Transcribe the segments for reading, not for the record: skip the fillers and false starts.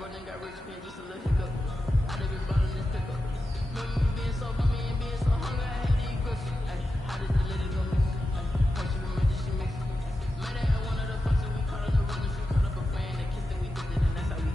running, got rich, man, just a little hiccup. I done been ballin' this pickup. Remember me being so bummy and being so hungry, I had to eat grips. Ay, how did the lady go miss? Ay, how she remember she mixed. Met her at one of the functions, we caught on the road and she caught up a friend that kissed and we did it, and that's how we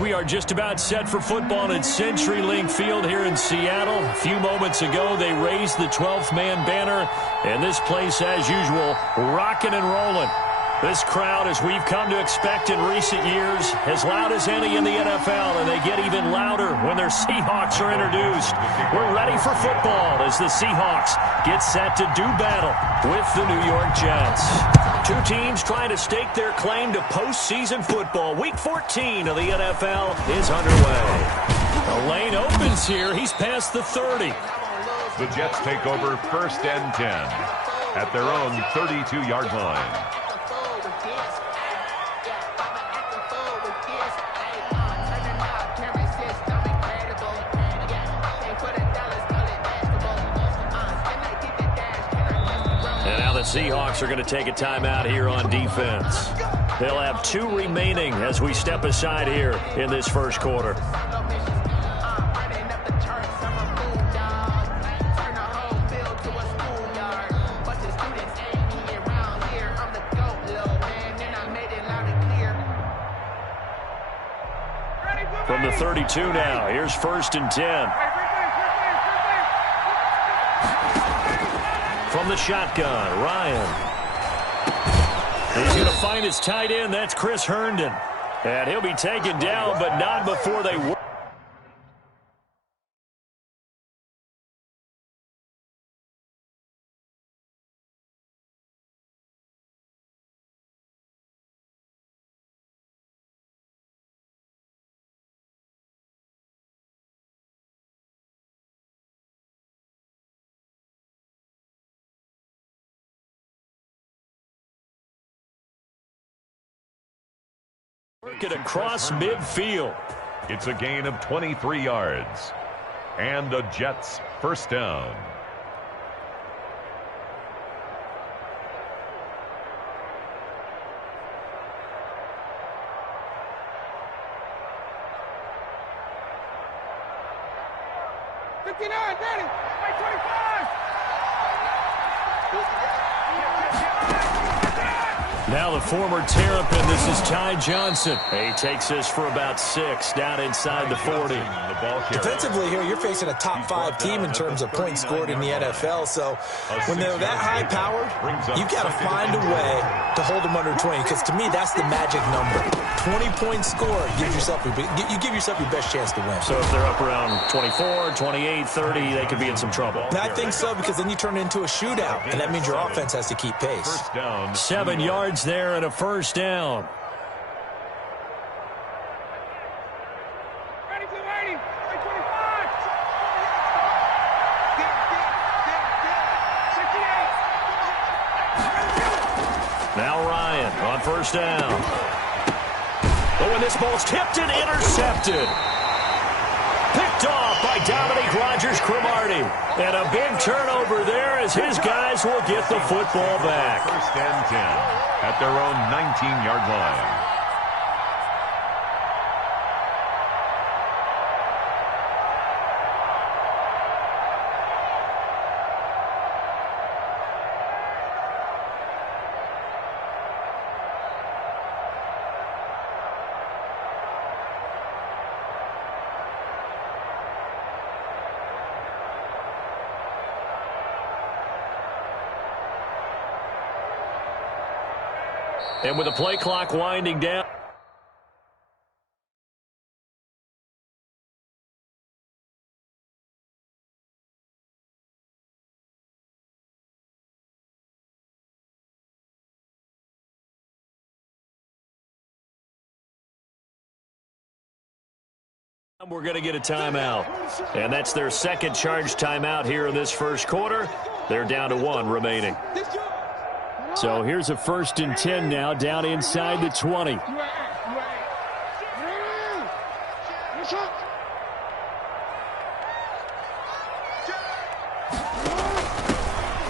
We are just about set for football at CenturyLink Field here in Seattle. A few moments ago, they raised the 12th man banner, and this place, as usual, rocking and rolling. This crowd, as we've come to expect in recent years, as loud as any in the NFL, and they get even louder when their Seahawks are introduced. We're ready for football as the Seahawks get set to do battle with the New York Jets. Two teams trying to stake their claim to postseason football. Week 14 of the NFL is underway. The lane opens here. He's past the 30. The Jets take over 1st and 10 at their own 32-yard line. Seahawks are going to take a timeout here on defense. They'll have 2 remaining as we step aside here in this first quarter. From the 32 now, here's 1st and 10. From the shotgun, Ryan. He's going to find his tight end. That's Chris Herndon. And he'll be taken down, but not before they work. It across midfield. It's a gain of 23 yards. And the Jets first down. Now the former Terrapin, this is Ty Johnson. He takes this for about 6 down inside the 40. Defensively here, you're facing a top 5 team in terms of points scored in the NFL. So when they're that high-powered, you've got to find a way to hold them under 20. Because to me, that's the magic number. 20 points scored, you give yourself your best chance to win. So if they're up around 24, 28, 30, they could be in some trouble. And I think so, because then you turn it into a shootout, and that means your offense has to keep pace. 7 yards there and a first down. Now Ryan on first down. Oh, and this ball's tipped and intercepted. Picked off by Dominique Rodgers-Cromartie. And a big turnover there as his guys will get the football back. 1st and 10 at their own 19-yard line. And with the play clock winding down. We're going to get a timeout. And that's their second charge timeout here in this first quarter. They're down to 1 remaining. So here's a 1st and 10 now, down inside the 20.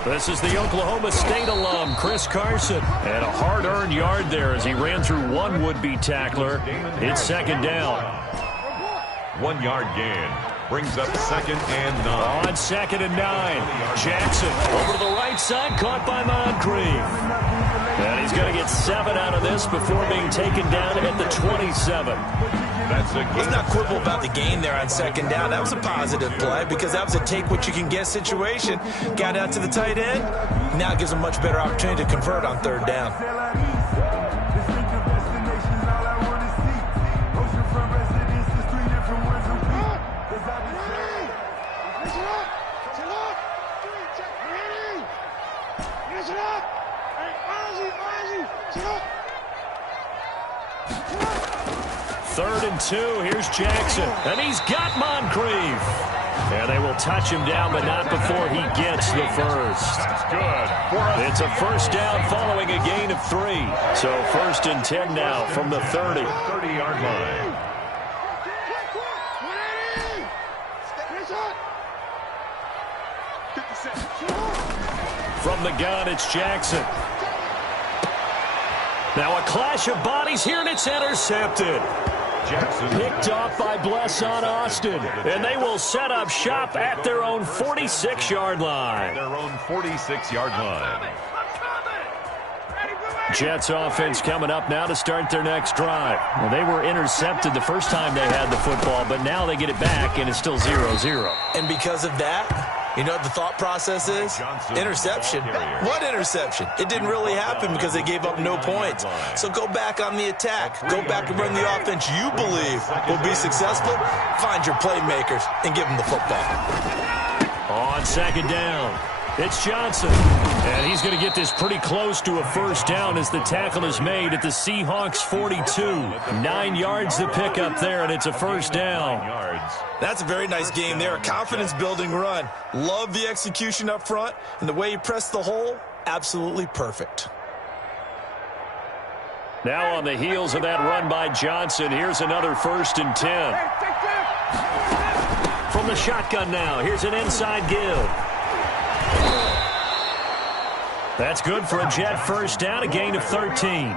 This is the Oklahoma State alum, Chris Carson. And a hard-earned yard there as he ran through one would-be tackler. It's 2nd down. 1 yard gain. Brings up 2nd and 9. On 2nd and 9. Jackson over to the right side, caught by Moncrief. And he's going to get 7 out of this before being taken down at the 27. Let's not quibble about the gain there on second down. That was a positive play because that was a take-what-you-can-get situation. Got out to the tight end. Now it gives him a much better opportunity to convert on third down. Third and 2. Here's Jackson. And he's got Moncrief. And they will touch him down, but not before he gets the first. That's good. It's a first down following a gain of 3. So first and 10 now from the 30. 30-yard line. From the gun, it's Jackson. Now a clash of bodies here, and it's intercepted. Jackson Picked off by Blesson Austin. And they will set up shop at their own 46-yard line. their own 46-yard line. Jets offense coming up now to start their next drive. Well, they were intercepted the first time they had the football, but now they get it back, and it's still 0-0. And because of that, you know what the thought process is? Interception. What interception? It didn't really happen because they gave up no points. So go back on the attack. Go back and run the offense you believe will be successful. Find your playmakers and give them the football. On second down, it's Johnson. And he's going to get this pretty close to a first down as the tackle is made at the Seahawks 42. 9 yards to pick up there, and it's a first down. That's a very nice game there. A confidence-building run. Love the execution up front, and the way he pressed the hole, absolutely perfect. Now on the heels of that run by Johnson, here's another first and 10. From the shotgun now, here's an inside give. That's good for a Jet first down, a gain of 13.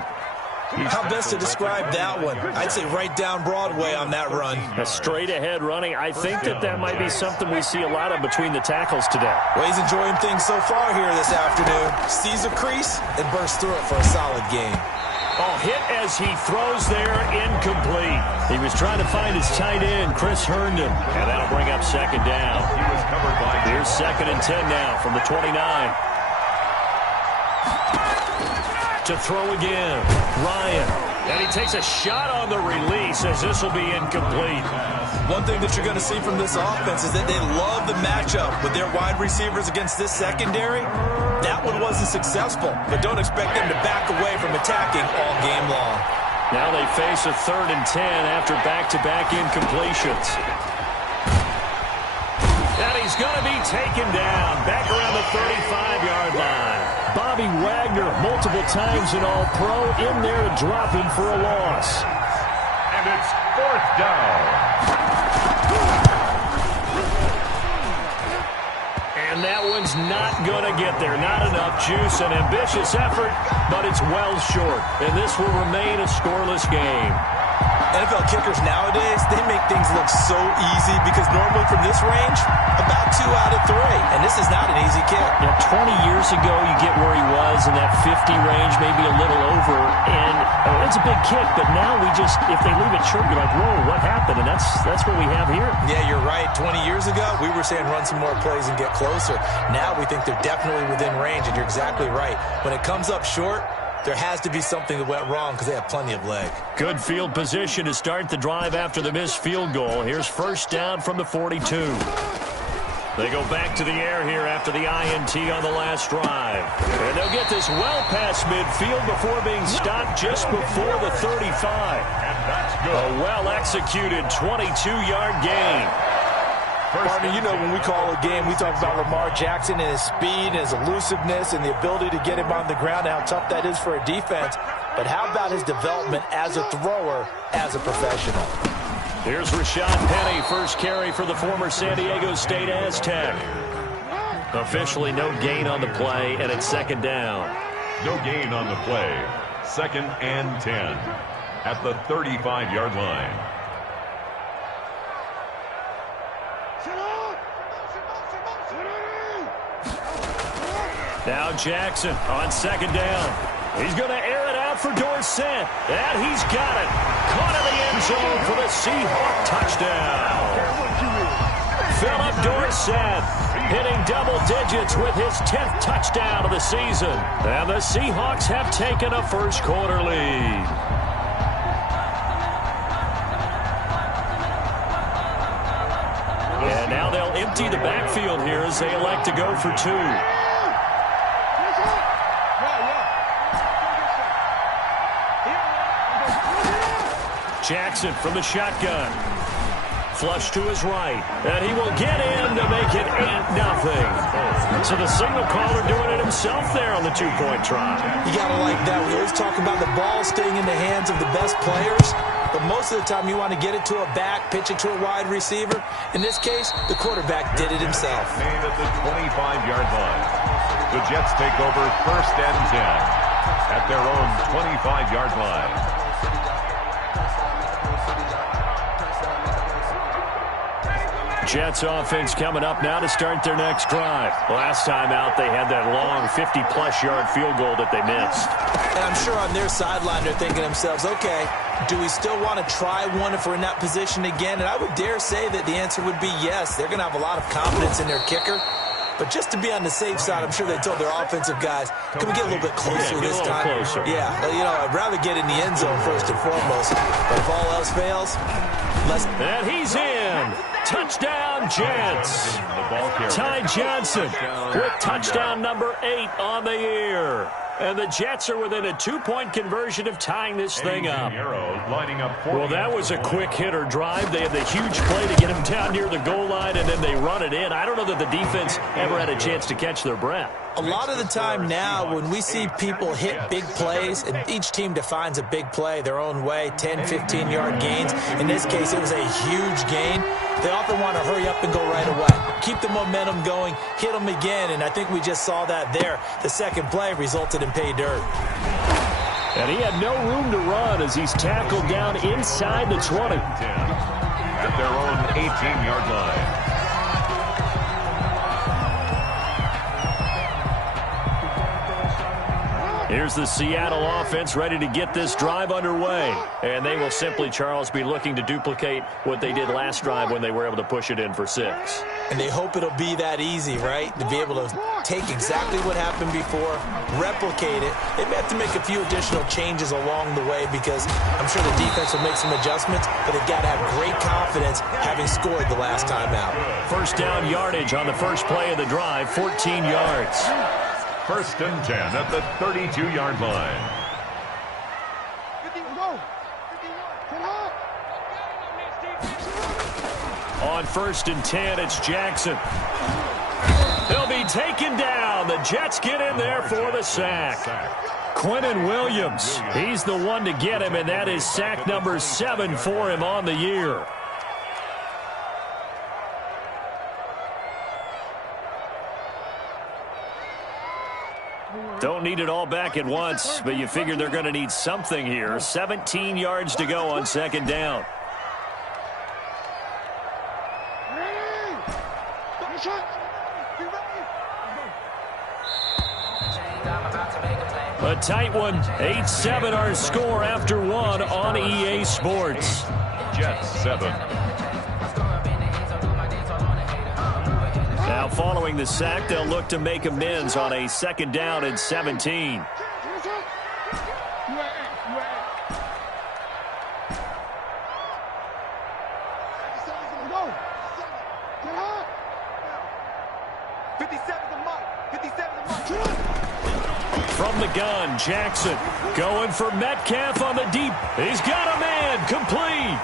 How best to describe that one? I'd say right down Broadway on that run. A straight-ahead running. I think that might be something we see a lot of between the tackles today. Well, he's enjoying things so far here this afternoon. Sees a crease and bursts through it for a solid gain. Oh, hit as he throws there, incomplete. He was trying to find his tight end, Chris Herndon, and that'll bring up second down. He was covered by. Here's second and 10 now from the 29. To throw again, Ryan. And he takes a shot on the release as this will be incomplete. One thing that you're going to see from this offense is that they love the matchup with their wide receivers against this secondary. That one wasn't successful, but don't expect them to back away from attacking all game long. Now they face a third and 10 after back-to-back incompletions. And he's going to be taken down back around the 35-yard line. Bobby Wagner, multiple times an All-Pro, in there to drop him for a loss. And it's fourth down. And that one's not going to get there. Not enough juice. An ambitious effort, but it's well short. And this will remain a scoreless game. NFL kickers nowadays, they make things look so easy because normally from this range, about 2 out of 3. And this is not an easy kick. Yeah, 20 years ago, you get where he was in that 50 range, maybe a little over. And it's a big kick, but now we just, if they leave it short, you're like, whoa, what happened? And that's what we have here. Yeah, you're right. 20 years ago, we were saying run some more plays and get closer. Now we think they're definitely within range, and you're exactly right. When it comes up short, there has to be something that went wrong because they have plenty of leg. Good field position to start the drive after the missed field goal. Here's first down from the 42. They go back to the air here after the INT on the last drive. And they'll get this well past midfield before being stopped just before the 35. And that's good. A well-executed 22-yard gain. Partner, you know when we call a game, we talk about Lamar Jackson and his speed and his elusiveness and the ability to get him on the ground and how tough that is for a defense. But how about his development as a thrower, as a professional? Here's Rashad Penny, first carry for the former San Diego State Aztec. Officially no gain on the play, and it's second down. No gain on the play. Second and 10 at the 35-yard line. Now Jackson on second down. He's going to air it out for Dorsett. And he's got it. Caught in the end zone for the Seahawk touchdown. Philip Dorsett hitting double digits with his 10th touchdown of the season. And the Seahawks have taken a first quarter lead. And now they'll empty the backfield here as they elect to go for two. Jackson from the shotgun. Flush to his right. And he will get in to make it 8-0. So the signal caller doing it himself there on the two-point try. You got to like that. We always talk about the ball staying in the hands of the best players. But most of the time you want to get it to a back, pitch it to a wide receiver. In this case, the quarterback did it himself. Made at the 25-yard line. The Jets take over first and 10 at their own 25-yard line. Jets offense coming up now to start their next drive. Last time out, they had that long 50-plus yard field goal that they missed. And I'm sure on their sideline they're thinking to themselves, okay, do we still want to try one if we're in that position again? And I would dare say that the answer would be yes. They're going to have a lot of confidence in their kicker. But just to be on the safe side, I'm sure they told their offensive guys, can we get a little bit closer this time? Closer. Yeah, you know, I'd rather get in the end zone first and foremost. But if all else fails, let's... And he's in. Touchdown, Jets. Ty Johnson with touchdown number 8 on the year. And the Jets are within a 2-point conversion of tying this thing up. Well, that was a quick hitter drive. They had the huge play to get him down near the goal line, and then they run it in. I don't know that the defense ever had a chance to catch their breath. A lot of the time now when we see people hit big plays, and each team defines a big play their own way, 10, 15-yard gains. In this case, it was a huge gain. They often want to hurry up and go right away. Keep the momentum going, hit them again, and I think we just saw that there. The second play resulted in pay dirt. And he had no room to run as he's tackled down inside the 20. At their own 18-yard line. Here's the Seattle offense ready to get this drive underway. And they will simply, Charles, be looking to duplicate what they did last drive when they were able to push it in for 6. And they hope it'll be that easy, right? To be able to take exactly what happened before, replicate it. They may have to make a few additional changes along the way because I'm sure the defense will make some adjustments, but they've got to have great confidence having scored the last time out. First down yardage on the first play of the drive, 14 yards. First and 10 at the 32-yard line. On first and 10, it's Jackson. He'll be taken down. The Jets get in there for the sack. Quentin Williams, he's the one to get him, and that is sack number 7 for him on the year. Don't need it all back at once, but you figure they're going to need something here. 17 yards to go on second down. A tight one. 8-7 our score after 1 on EA Sports. Jets 7. Now following the sack, they'll look to make amends on a second down and 17. From the gun, Jackson going for Metcalf on the deep. He's got a man complete.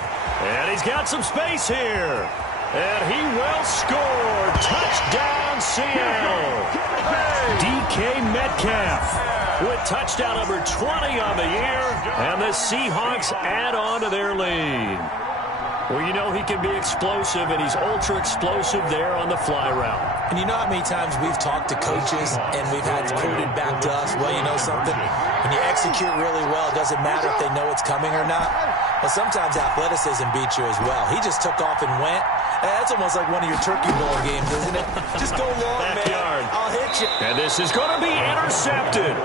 And he's got some space here. And he will score. Touchdown, Seattle. DK Metcalf with touchdown number 20 on the year. And the Seahawks add on to their lead. Well, you know he can be explosive, and he's ultra-explosive there on the fly route. And you know how many times we've talked to coaches and we've had quoted back to us, well, you know something? When you execute really well, it doesn't matter if they know it's coming or not. Well, sometimes athleticism beats you as well. He just took off and went, That's almost like one of your Turkey Bowl games, isn't it? Just go long, Backyard. man. I'll hit you. And this is going to be intercepted.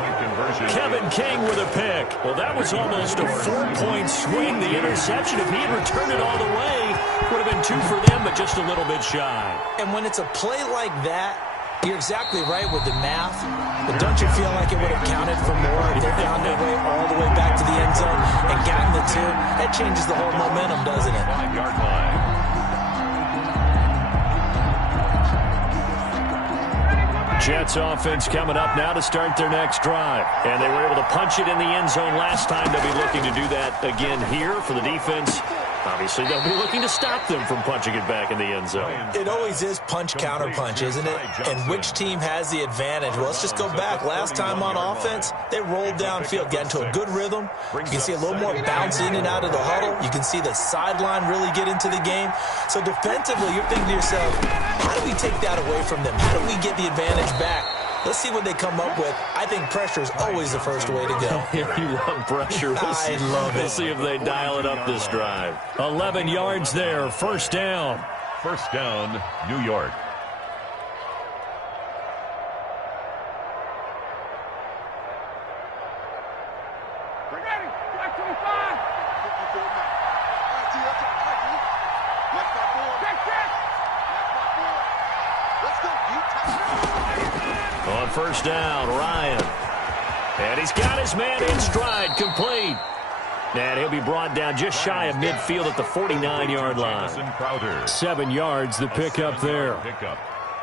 Kevin King with a pick. Well, that was almost a 4-point swing. The interception, if he had returned it all the way, would have been 2 for them, but just a little bit shy. And when it's a play like that, you're exactly right with the math. But don't you feel like it would have counted for more if they found their way all the way back to the end zone and gotten the 2? That changes the whole momentum, doesn't it? 5-yard line. Jets offense coming up now to start their next drive. And they were able to punch it in the end zone last time. They'll be looking to do that again here for the defense. Obviously, they'll be looking to stop them from punching it back in the end zone. It always is punch-counter-punch, isn't it? And which team has the advantage? Well, let's just go back. Last time on offense, they rolled downfield, got into a good rhythm. You can see a little more bounce in and out of the huddle. You can see the sideline really get into the game. So defensively, you're thinking to yourself, how do we take that away from them? How do we get the advantage back? Let's see what they come up with. I think pressure is always the first way to go. You love pressure. I love it. We'll see if they dial it up this drive. 11 yards there, first down. First down, New York. On first down, Ryan. And he's got his man in stride, complete. And he'll be brought down just shy of midfield at the 49-yard line. 7 yards, the pickup there.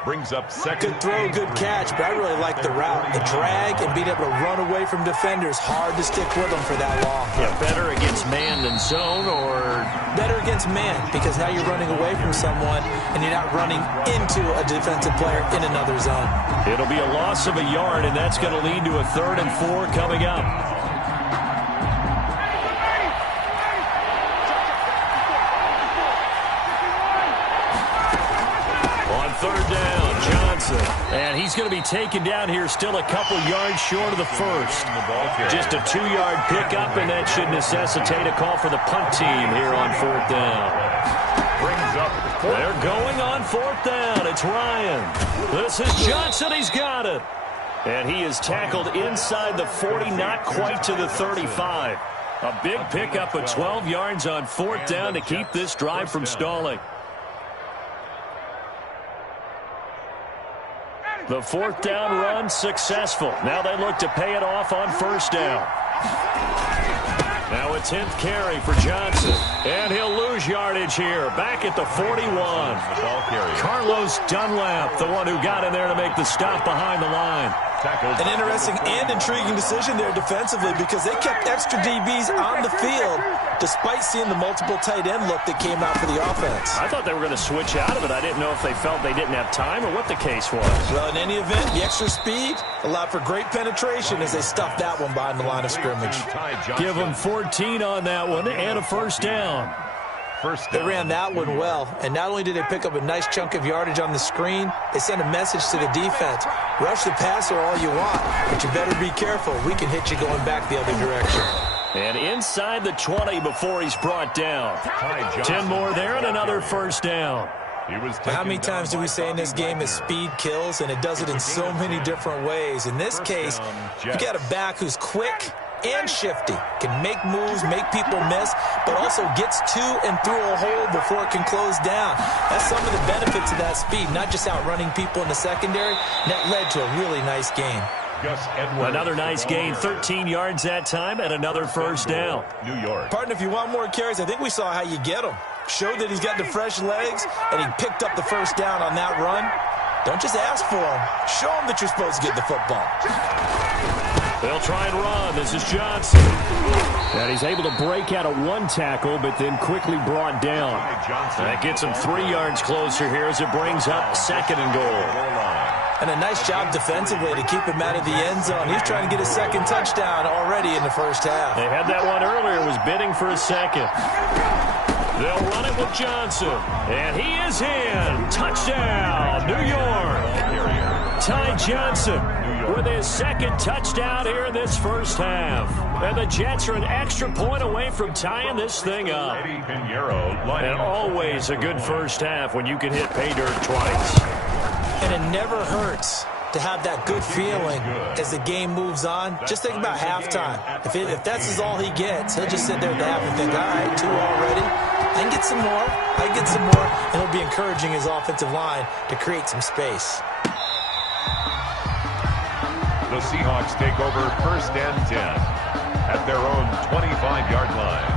Brings up second. Good throw, good catch, but I really like the route. The drag and being able to run away from defenders. Hard to stick with them for that long. Yeah, better against man than zone, or? Better against man, because now you're running away from someone and you're not running into a defensive player in another zone. It'll be a loss of a yard, and that's going to lead to a 3rd and 4 coming up. On 3rd down, Johnson. And he's going to be taken down here still a couple yards short of the first. Just a 2-yard pickup, and that should necessitate a call for the punt team here on 4th down. Brings up They're going on 4th down. It's Ryan. This is Johnson. He's got it. And he is tackled inside the 40, not quite to the 35. A big pickup of 12 yards on 4th down to keep this drive from stalling. The 4th down run successful. Now they look to pay it off on 1st down. Now a 10th carry for Johnson. And he'll lose yardage here. Back at the 41. Carlos Dunlap, the one who got in there to make the stop behind the line. An interesting and intriguing decision there defensively, because they kept extra DBs on the field despite seeing the multiple tight end look that came out for the offense. I thought they were going to switch out of it. I didn't know if they felt they didn't have time or what the case was. Well, in any event, the extra speed allowed for great penetration as they stuffed that one behind the line of scrimmage. Give them 14 on that one and a 1st down. They ran that one well, and not only did they pick up a nice chunk of yardage on the screen, they sent a message to the defense. Rush the passer all you want, but you better be careful. We can hit you going back the other direction. And inside the 20 before he's brought down. 10 more there and another 1st down. How many times do we say in this game is speed kills, and it does it in so many different ways. In this case, you got a back who's quick and shifty, can make moves, make people miss, but also gets to and through a hole before it can close down. That's some of the benefits of that speed, not just outrunning people in the secondary. And that led to a really nice gain. Another nice gain, 13 yards that time, and another 1st down. New York. Pardon, if you want more carries, I think we saw how you get them. Showed that he's got the fresh legs, and he picked up the 1st down on that run. Don't just ask for them. Show them that you're supposed to get the football. They'll try and run. This is Johnson. And he's able to break out of 1 tackle, but then quickly brought down. That gets him 3 yards closer here as it brings up 2nd and goal. And a nice job defensively to keep him out of the end zone. He's trying to get his 2nd touchdown already in the 1st half. They had that one earlier, was bidding for a 2nd. They'll run it with Johnson. And he is in. Touchdown, New York. Ty Johnson with his second touchdown here in this first half. And the Jets are an extra point away from tying this thing up. And always a good first half when you can hit pay dirt twice. And it never hurts to have that good feeling as the game moves on. Just think about halftime. If that's all he gets, he'll just sit there at the half and think, all right, 2 already. I can get some more. I can get some more. And he'll be encouraging his offensive line to create some space. The Seahawks take over 1st and 10 at their own 25-yard line.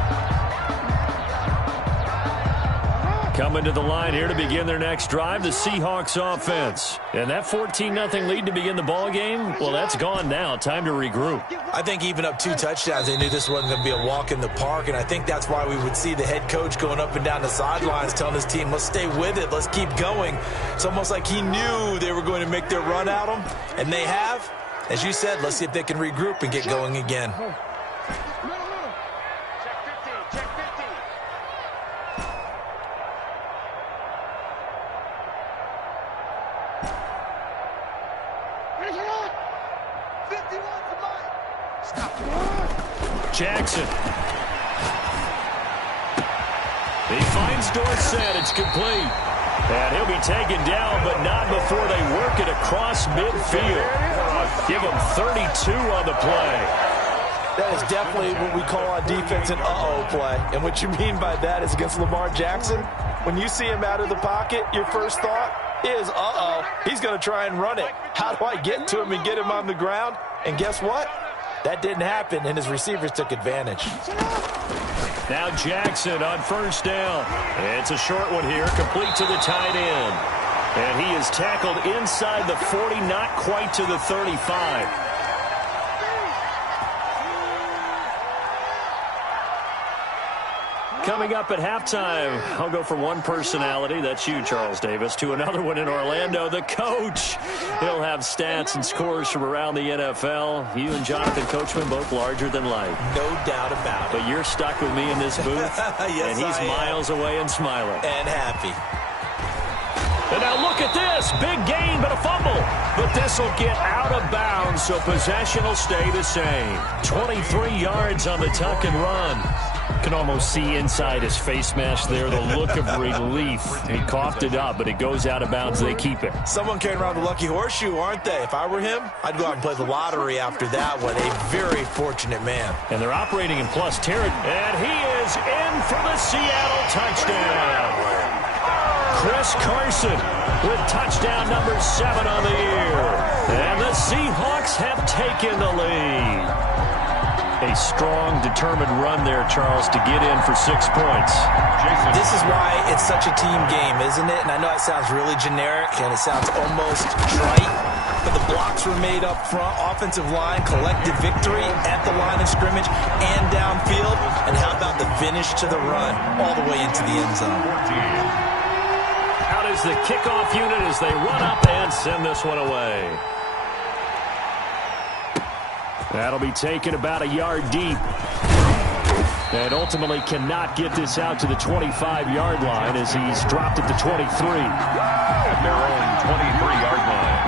Coming to the line here to begin their next drive, the Seahawks offense. And that 14-0 lead to begin the ball game, well, that's gone now. Time to regroup. I think even up 2 touchdowns, they knew this wasn't going to be a walk in the park, and I think that's why we would see the head coach going up and down the sidelines telling his team, let's stay with it, let's keep going. It's almost like he knew they were going to make their run at him, and they have. As you said, let's see if they can regroup and get going again. Jackson. He finds Dorsett. It's complete. And he'll be taken down, but not before they work it across midfield. Give him 32 on the play. That is definitely what we call on defense an uh-oh play. And what you mean by that is against Lamar Jackson, when you see him out of the pocket, your first thought is, uh-oh, he's going to try and run it. How do I get to him and get him on the ground? And guess what? That didn't happen, and his receivers took advantage. Now Jackson on 1st down. It's a short one here, complete to the tight end. And he is tackled inside the 40, not quite to the 35. Coming up at halftime, I'll go from one personality, that's you, Charles Davis, to another one in Orlando, the coach. He'll have stats and scores from around the NFL. You and Jonathan Coachman, both larger than life. No doubt about it. But you're stuck with me in this booth, yes, and he's miles away and smiling. And happy. And now look at this. Big gain, but a fumble. But this will get out of bounds, so possession will stay the same. 23 yards on the tuck and run. Can almost see inside his face mask there, the look of relief. He coughed it up, but it goes out of bounds. They keep it. Someone carrying around the lucky horseshoe, aren't they? If I were him, I'd go out and play the lottery after that one. A very fortunate man. And they're operating in plus territory. And he is in for the Seattle touchdown. Chris Carson with touchdown number 7 on the year. And the Seahawks have taken the lead. A strong, determined run there, Charles, to get in for 6 points. This is why it's such a team game, isn't it? And I know it sounds really generic, and it sounds almost trite, but the blocks were made up front, offensive line, collective victory at the line of scrimmage and downfield. And how about the finish to the run all the way into the end zone? Out is the kickoff unit as they run up and send this one away. That'll be taken about a yard deep. And ultimately cannot get this out to the 25-yard line as he's dropped at the 23. At their own 23-yard line.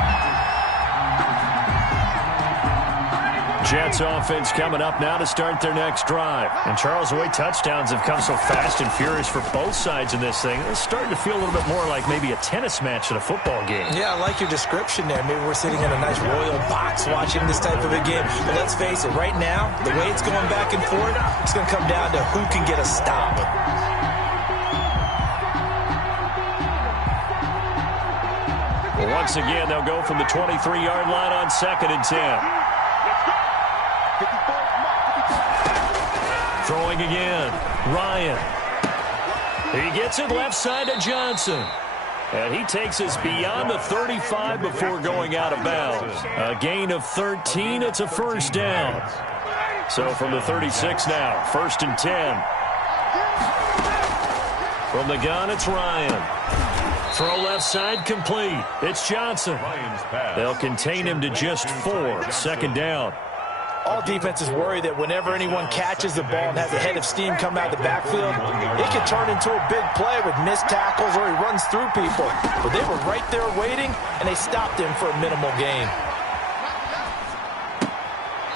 Jets offense coming up now to start their next drive. And Charles, the way touchdowns have come so fast and furious for both sides in this thing, it's starting to feel a little bit more like maybe a tennis match than a football game. Yeah, I like your description there. Maybe we're sitting in a nice royal box watching this type of a game. But let's face it, right now, the way it's going back and forth, it's going to come down to who can get a stop. Well, once again, they'll go from the 23-yard line on 2nd and 10. Throwing again, Ryan. He gets it left side to Johnson. And he takes us beyond the 35 before going out of bounds. A gain of 13, it's a first down. So from the 36 now, 1st and 10. From the gun, it's Ryan. Throw left side complete. It's Johnson. They'll contain him to just 4. 2nd down. All defenses worry that whenever anyone catches the ball and has a head of steam come out of the backfield, it can turn into a big play with missed tackles or he runs through people. But they were right there waiting, and they stopped him for a minimal gain.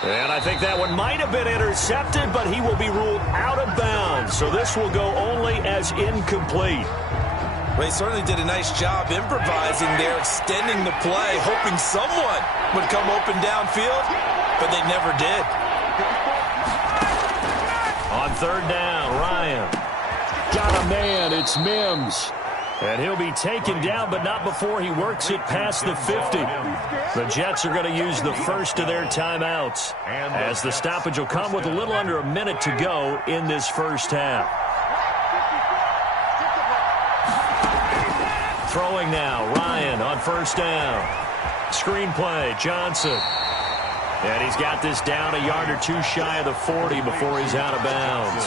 And I think that one might have been intercepted, but he will be ruled out of bounds. So this will go only as incomplete. Well, he certainly did a nice job improvising there, extending the play, hoping someone would come open downfield, but they never did. On third down, Ryan. Got a man, it's Mims. And he'll be taken down, but not before he works it past the 50. The Jets are going to use the first of their timeouts, as the stoppage will come with a little under a minute to go in this first half. Throwing now, Ryan on first down. Screen play, Johnson. And he's got this down a yard or two shy of the 40 before he's out of bounds.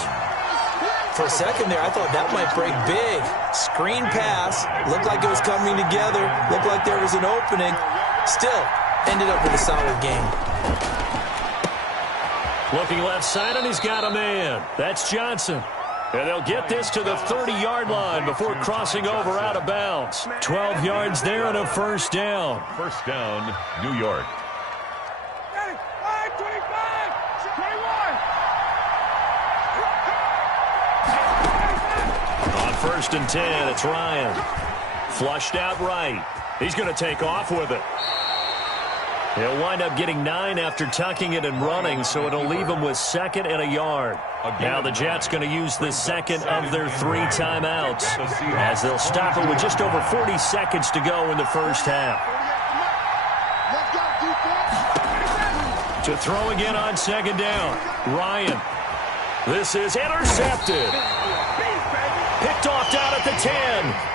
For a second there, I thought that might break big. Screen pass. Looked like it was coming together. Looked like there was an opening. Still, ended up with a solid game. Looking left side, and he's got a man. That's Johnson. And they'll get this to the 30-yard line before crossing over out of bounds. 12 yards there and a first down. First down, New York. On first and 10, it's Ryan. Flushed out right. He's going to take off with it. He'll wind up getting 9 after tucking it and running, so it'll leave him with second and a yard. Now the Jets going to use the second of their 3 timeouts, as they'll stop it with just over 40 seconds to go in the first half. To throw again on second down, Ryan. This is intercepted. Picked off down at the 10.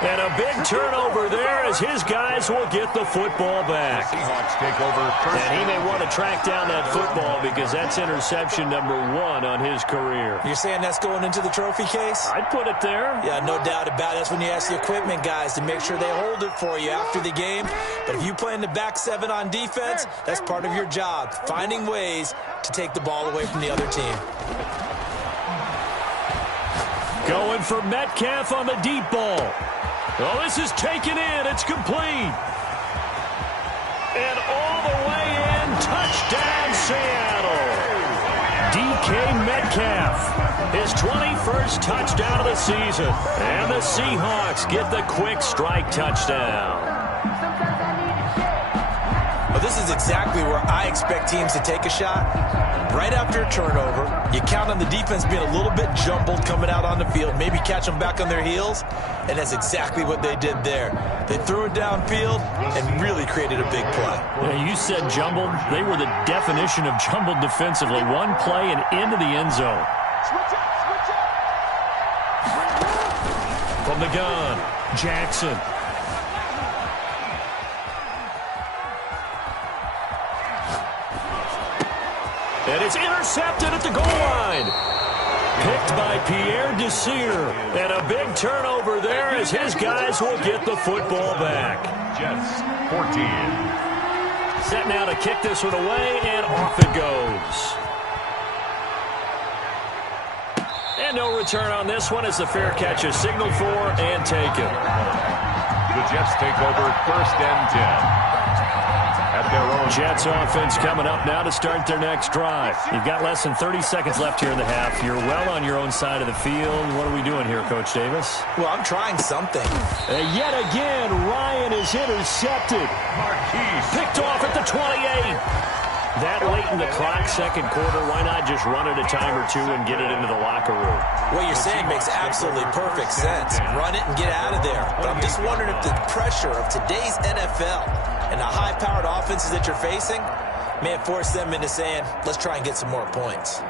And a big turnover there as his guys will get the football back. Seahawks take over first. And he may want to track down that football because that's interception number 1 on his career. You're saying that's going into the trophy case? I'd put it there. Yeah, no doubt about it. That's when you ask the equipment guys to make sure they hold it for you after the game. But if you play in the back 7 on defense, that's part of your job, finding ways to take the ball away from the other team. Going for Metcalf on the deep ball. Oh, this is taken in. It's complete. And all the way in. Touchdown, Seattle. DK Metcalf. His 21st touchdown of the season. And the Seahawks get the quick strike touchdown. Well, this is exactly where I expect teams to take a shot. Right after a turnover, you count on the defense being a little bit jumbled coming out on the field, maybe catch them back on their heels, and that's exactly what they did there. They threw it downfield and really created a big play. Yeah, you said jumbled. They were the definition of jumbled defensively. One play and into the end zone. From the gun, Jackson. And it's intercepted at the goal line. Picked by Pierre Desir. And a big turnover there as his guys will get the football back. Jets, 14. Set now to kick this one away, and off it goes. And no return on this one as the fair catch is signaled for and taken. The Jets take over first and 10. At their own. Jets offense coming up now to start their next drive. You've got less than 30 seconds left here in the half. You're well on your own side of the field. What are we doing here, Coach Davis? Well, I'm trying something. Yet again, Ryan is intercepted. Picked off at the 28. That late in the clock, second quarter, why not just run it a time or two and get it into the locker room? What you're saying makes absolutely perfect sense. Run it and get out of there. But I'm just wondering if the pressure of today's NFL and the high-powered offenses that you're facing may have forced them into saying, let's try and get some more points.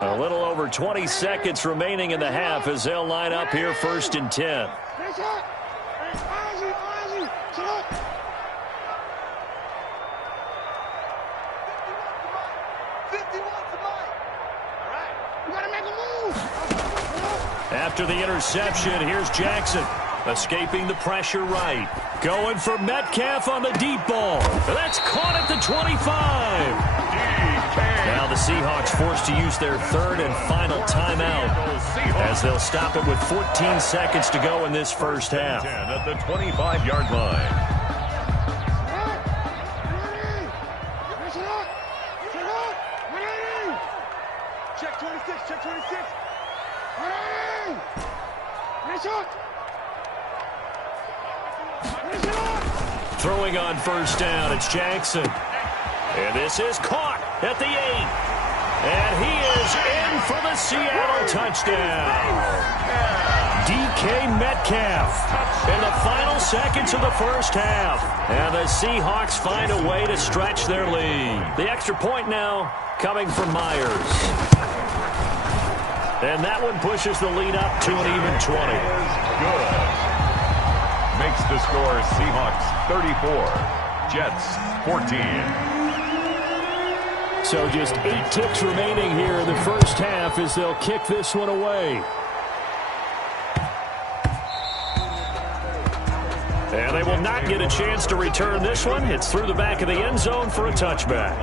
A little over 20 seconds remaining in the half as they'll line up here first and 10. After the interception, here's Jackson. Escaping the pressure right. Going for Metcalf on the deep ball. That's caught at the 25. Now the Seahawks forced to use their third and final timeout as they'll stop it with 14 seconds to go in this first half. At the 25-yard line. 26, check 26. Ready! Finish it! Finish it up! Throwing on first down, it's Jackson. And this is caught at the 8. And he is in for the Seattle touchdown. DK Metcalf in the final seconds of the first half. And the Seahawks find a way to stretch their lead. The extra point now coming from Myers. And that one pushes the lead up to an even 20. Good. Makes the score Seahawks 34, Jets 14. So just 8 ticks remaining here in the first half as they'll kick this one away. And they will not get a chance to return this one. It's through the back of the end zone for a touchback.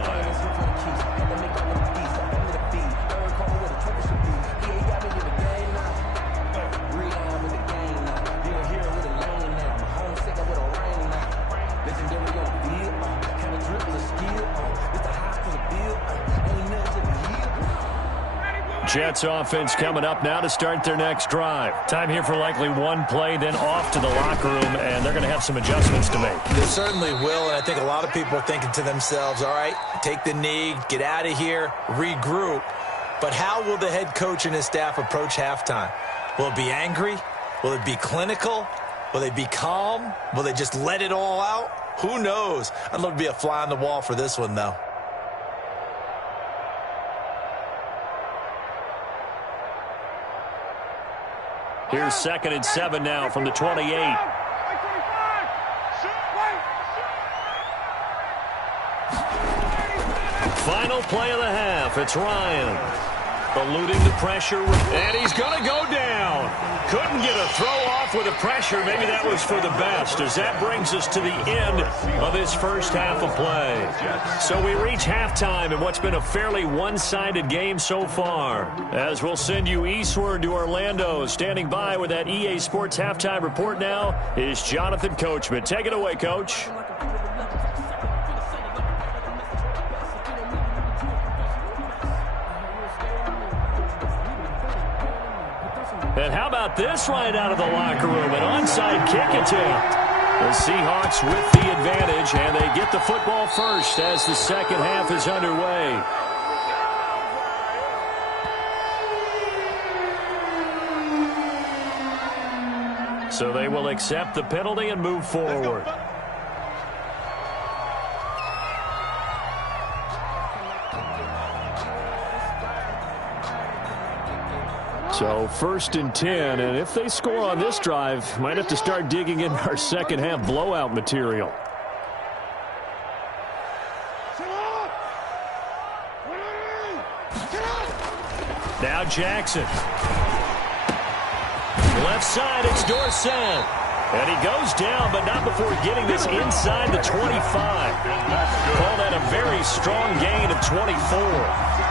Jets offense coming up now to start their next drive. Time here for likely one play, then off to the locker room, and they're going to have some adjustments to make. They certainly will, and I think a lot of people are thinking to themselves, all right, take the knee, get out of here, regroup. But how will the head coach and his staff approach halftime? Will it be angry? Will it be clinical? Will they be calm? Will they just let it all out? Who knows? I'd love to be a fly on the wall for this one, though. Here's 2nd and 7 now from the 28. Final play of the half. It's Ryan eluding the pressure, and he's going to go down. Couldn't get a throw off with the pressure. Maybe that was for the best, as that brings us to the end of this first half of play. So we reach halftime in what's been a fairly one-sided game so far. As we'll send you eastward to Orlando, standing by with that EA Sports halftime report now is Jonathan Coachman. Take it away, Coach. And how about this right out of the locker room? An onside kick attempt. The Seahawks with the advantage, and they get the football first as the second half is underway. So they will accept the penalty and move forward. So 1st and 10, and if they score on this drive, might have to start digging into our second half blowout material. Now Jackson. Left side, it's Dorsett. And he goes down, but not before getting this inside the 25. Call that a very strong gain of 24.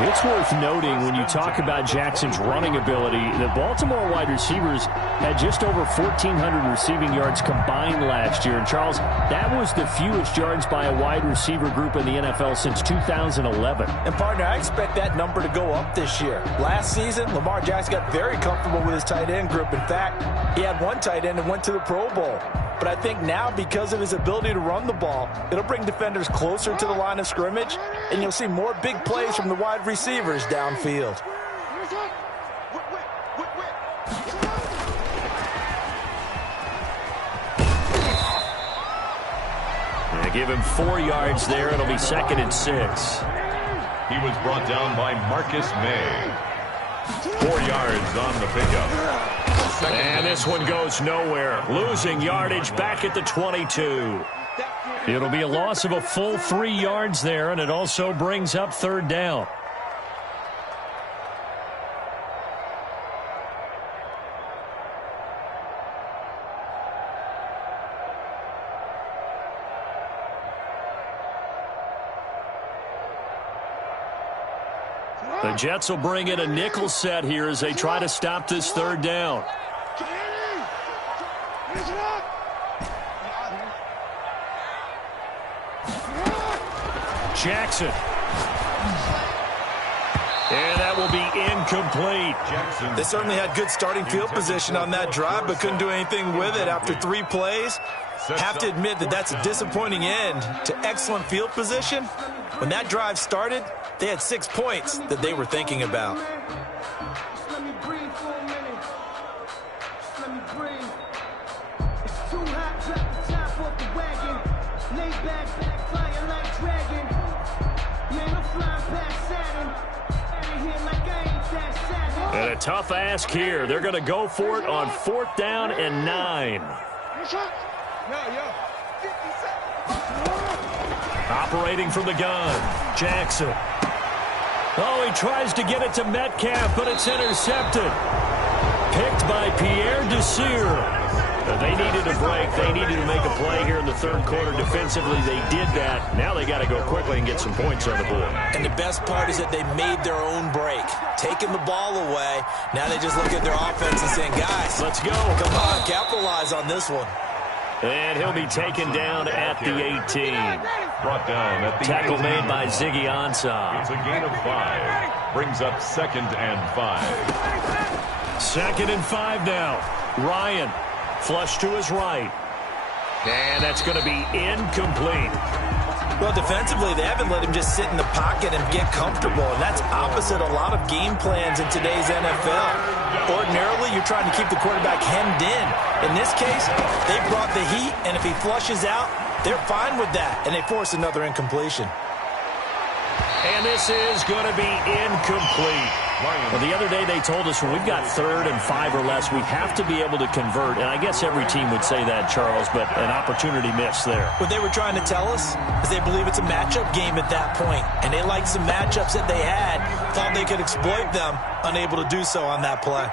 It's worth noting when you talk about Jackson's running ability that Baltimore wide receivers had just over 1,400 receiving yards combined last year. And, Charles, that was the fewest yards by a wide receiver group in the NFL since 2011. And, partner, I expect that number to go up this year. Last season, Lamar Jackson got very comfortable with his tight end group. In fact, he had one tight end and went to the Pro Bowl. But I think now, because of his ability to run the ball, it'll bring defenders closer to the line of scrimmage, and you'll see more big plays from the wide receivers downfield. They give him 4 yards there. It'll be 2nd and 6. He was brought down by Marcus May. 4 yards on the pickup. And this one goes nowhere. Losing yardage back at the 22. It'll be a loss of a full 3 yards there, and it also brings up 3rd down. The Jets will bring in a nickel set here as they try to stop this 3rd down. Jackson. And that will be incomplete. They certainly had good starting field position on that drive, but couldn't do anything with it after 3 plays. Have to admit that that's a disappointing end to excellent field position. When that drive started, they had 6 points that they were thinking about. Just let me breathe for a minute. Just let me breathe. It's too hot, drop the top off the wagon. Lay back, fire like dragon. Man, I'm flying past Saturn. Out of here like I ain't that savage. And a tough ask here. They're going to go for it on 4th down and 9. Operating from the gun, Jackson. Oh, he tries to get it to Metcalf, but it's intercepted. Picked by Pierre Desir. They needed a break. They needed to make a play here in the 3rd quarter. Defensively, they did that. Now they got to go quickly and get some points on the board. And the best part is that they made their own break. Taking the ball away. Now they just look at their offense and saying, guys, let's go. Come on, capitalize on this one. And he'll be taken down at the 18. Brought down at the Tackle 18. made by Ziggy Ansah. It's a gain of 5. Brings up 2nd and 5. 2nd and 5 now. Ryan, flush to his right. And that's going to be incomplete. Well, defensively, they haven't let him just sit in the pocket and get comfortable, and that's opposite a lot of game plans in today's NFL. Ordinarily, you're trying to keep the quarterback hemmed in. In this case, they brought the heat, and if he flushes out, they're fine with that, and they force another incompletion. And this is going to be incomplete. Well, the other day they told us when we've got 3rd and 5 or less, we have to be able to convert. And I guess every team would say that, Charles, but an opportunity missed there. What they were trying to tell us is they believe it's a matchup game at that point, and they liked some matchups that they had, thought they could exploit them, unable to do so on that play.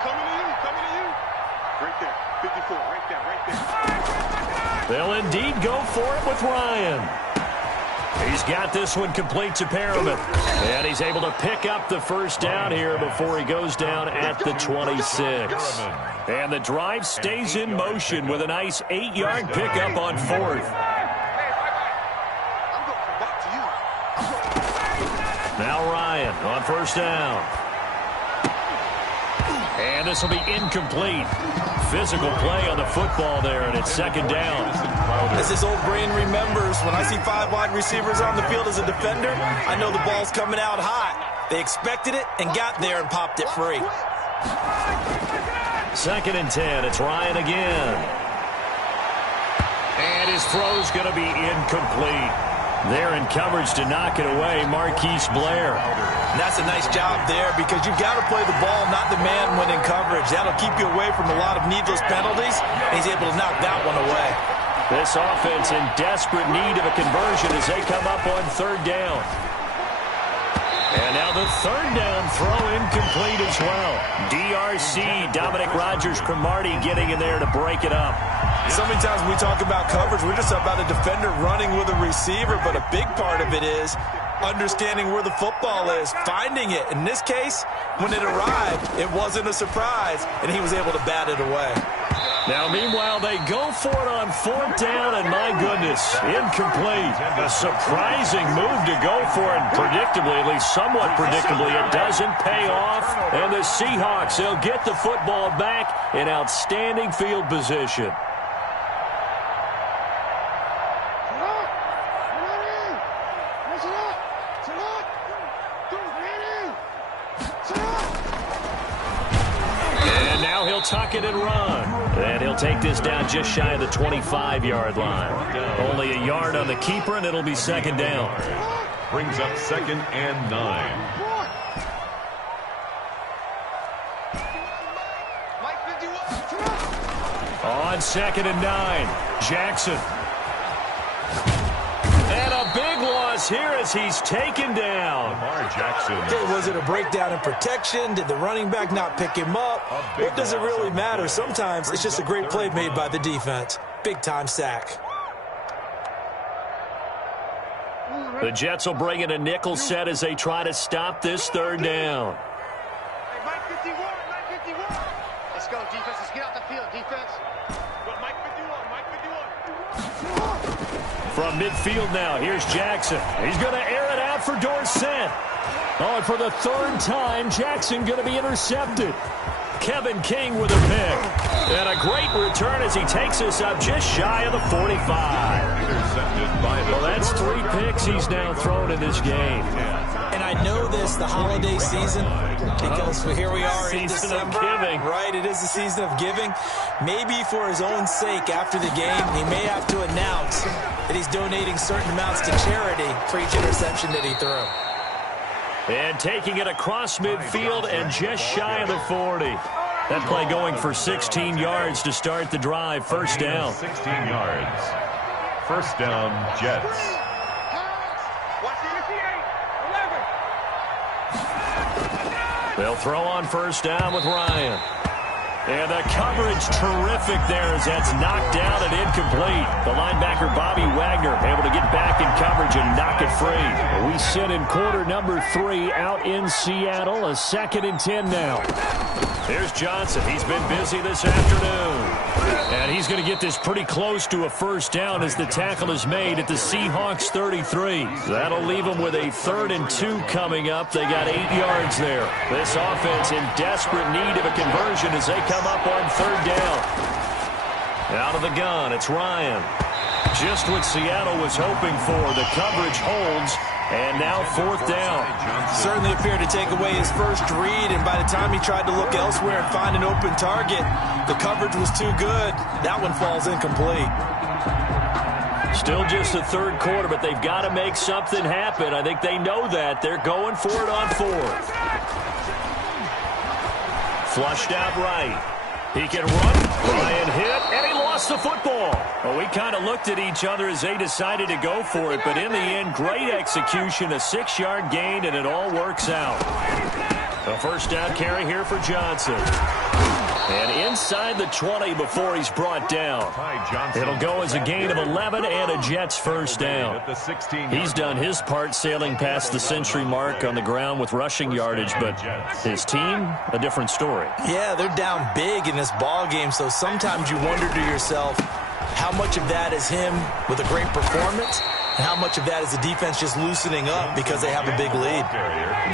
Coming to you. Right there, 54, right there. They'll indeed go for it with Ryan. He's got this one complete to Perriman. And he's able to pick up the 1st down here before he goes down at the 26. And the drive stays in motion with a nice 8-yard pickup on 4th. Now Ryan on 1st down. And this will be incomplete. Physical play on the football there, and it's 2nd down. As his old brain remembers, when I see 5 wide receivers on the field as a defender, I know the ball's coming out hot. They expected it and got there and popped it free. 2nd and 10. It's Ryan again. And his throw's going to be incomplete. There in coverage to knock it away, Marquise Blair. And that's a nice job there because you've got to play the ball, not the man when in coverage. That'll keep you away from a lot of needless penalties, and he's able to knock that one away. This offense in desperate need of a conversion as they come up on 3rd down. And now the 3rd down throw incomplete as well. DRC, Dominic Rodgers-Cromartie getting in there to break it up. So many times when we talk about coverage, we're just about a defender running with a receiver, but a big part of it is understanding where the football is, finding it. In this case, when it arrived, it wasn't a surprise, and he was able to bat it away. Now, meanwhile, they go for it on 4th down, and my goodness, incomplete. A surprising move to go for it, and predictably, at least somewhat predictably, it doesn't pay off. And the Seahawks, they'll get the football back in outstanding field position. And now he'll tuck it and run. And he'll take this down just shy of the 25-yard line. Only a yard on the keeper, and it'll be 2nd down. Brings up 2nd and 9. On 2nd and 9, Jackson. And a big loss here as he's taken down. Lamar Jackson. Okay, was it a breakdown in protection? Did the running back not pick him up? What does it really matter? Sometimes it's just a great play made by the defense. Big-time sack. The Jets will bring in a nickel set as they try to stop this 3rd down. Hey, Mike 51, Mike 51. Let's go, defense. Let's get out the field, defense. Mike 51, Mike 51. From midfield now, here's Jackson. He's going to air it out. out for Dorsett. Oh, and for the third time, Jackson going to be intercepted. Kevin King with a pick. And a great return as he takes us up just shy of the 45. Well, that's 3 picks he's now thrown in this game. And I know this, the holiday season, because here we are in December. Giving. Right, it is the season of giving. Maybe for his own sake after the game, he may have to announce that he's donating certain amounts to charity for each interception that he threw. And taking it across midfield and just shy of the 40. That play going for 16 yards to start the drive. First down. 16 yards. First down, Jets. They'll throw on first down with Ryan. And the coverage terrific there as that's knocked down and incomplete. The linebacker Bobby Wagner able to get back in coverage and knock it free. We sit in quarter number 3 out in Seattle. A 2nd and 10 now. Here's Johnson. He's been busy this afternoon. And he's going to get this pretty close to a first down as the tackle is made at the Seahawks 33. That'll leave them with a 3rd and 2 coming up. They got 8 yards there. This offense in desperate need of a conversion as they come up on 3rd down. Out of the gun, it's Ryan. Just what Seattle was hoping for. The coverage holds. And now 4th down. Certainly appeared to take away his first read, and by the time he tried to look elsewhere and find an open target, the coverage was too good. That one falls incomplete. Still just the 3rd quarter, but they've got to make something happen. I think they know that. They're going for it on 4th. Flushed out right. He can run. Ryan hit, and he lost the football. Well, we kind of looked at each other as they decided to go for it, but in the end, great execution, a 6-yard gain, and it all works out. A first down carry here for Johnson. And inside the 20 before he's brought down. It'll go as a gain of 11 and a Jets first down. He's done his part sailing past the century mark on the ground with rushing yardage, but his team, a different story. Yeah, they're down big in this ball game, so sometimes you wonder to yourself how much of that is him with a great performance and how much of that is the defense just loosening up because they have a big lead.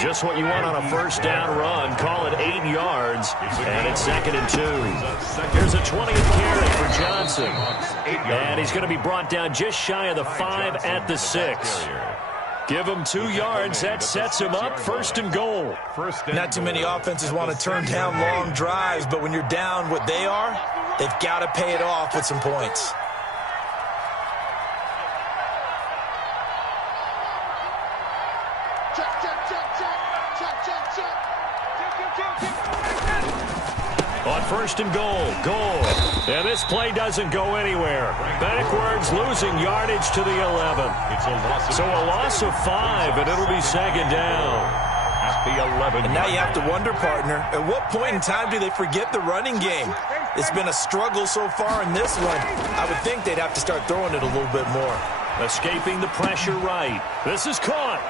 Just what you want on a first down run. Call it 8 yards, and it's 2nd and 2. Here's a 20th carry for Johnson. And he's going to be brought down just shy of the 5 at the 6. Give him 2 yards. That sets him up 1st and goal. Not too many offenses want to turn down long drives, but when you're down what they are, they've got to pay it off with some points. On 1st and goal. And this play doesn't go anywhere. Backwards, losing yardage to the 11. So a loss of 5, and it'll be 2nd down. At the 11. And now you have to wonder, partner, at what point in time do they forget the running game? It's been a struggle so far in this one. I would think they'd have to start throwing it a little bit more. Escaping the pressure right. This is caught.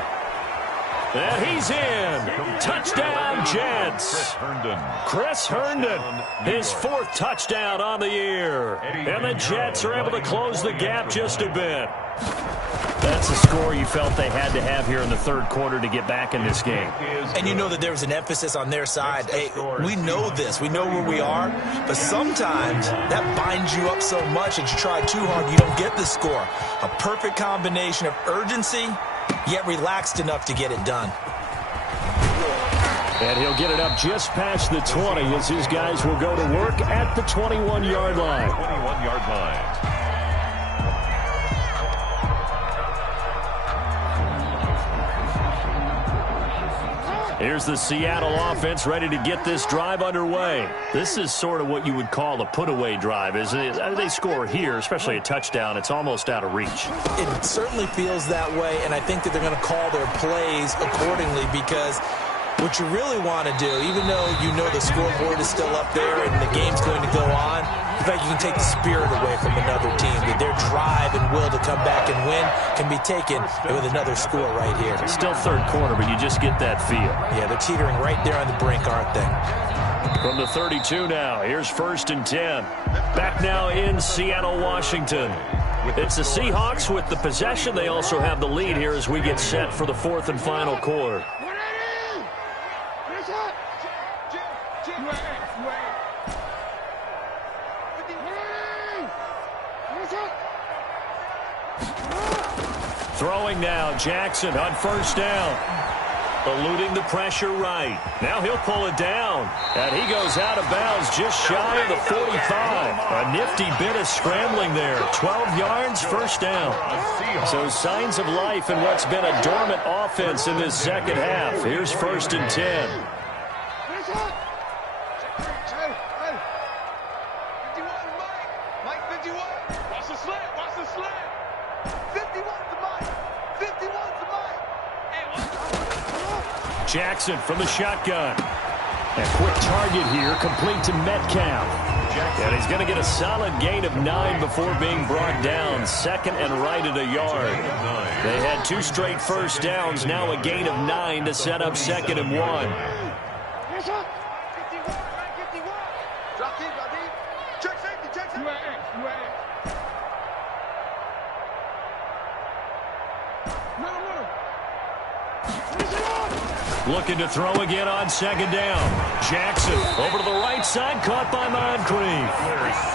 And he's in. Touchdown, Jets. Chris Herndon, his 4th touchdown on the year. And the Jets are able to close the gap just a bit. That's a score you felt they had to have here in the 3rd quarter to get back in this game. And you know that there was an emphasis on their side. Hey, we know this. We know where we are. But sometimes that binds you up so much that you try too hard, you don't get the score. A perfect combination of urgency, yet relaxed enough to get it done. And he'll get it up just past the 20 as his guys will go to work at the 21-yard line. 21-yard line. Here's the Seattle offense ready to get this drive underway. This is sort of what you would call a put-away drive, isn't it? They score here, especially a touchdown. It's almost out of reach. It certainly feels that way, and I think that they're going to call their plays accordingly because what you really want to do, even though you know the scoreboard is still up there and the game's going to go on, in fact, you can take the spirit away from another team. That their drive and will to come back and win can be taken with another score right here. Still 3rd quarter, but you just get that feel. Yeah, they're teetering right there on the brink, aren't they? From the 32 now, here's 1st and 10. Back now in Seattle, Washington. It's the Seahawks with the possession. They also have the lead here as we get set for the fourth and final quarter. Throwing now, Jackson on first down. Eluding the pressure right. Now he'll pull it down. And he goes out of bounds just shy of the 45. A nifty bit of scrambling there. 12 yards, first down. So signs of life in what's been a dormant offense in this second half. Here's first and 10. Jackson from the shotgun. A quick target here, complete to Metcalf. And he's going to get a solid gain of 9 before being brought down. Second and right at a yard. They had 2 straight first downs, now a gain of 9 to set up second and 1. Looking to throw again on second down. Jackson over to the right side, caught by Moncrief.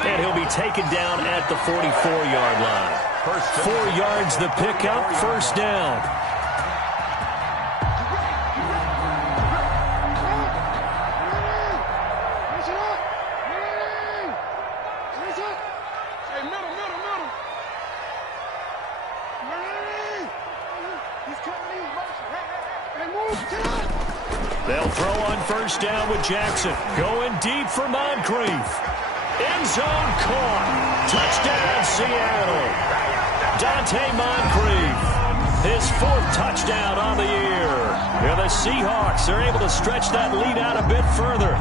And he'll be taken down at the 44-yard line. 4 yards the pickup, first down. They'll throw on first down with Jackson. Going deep for Moncrief. End zone caught. Touchdown, Seattle. Dante Moncrief. His 4th touchdown on the year. And the Seahawks are able to stretch that lead out a bit further.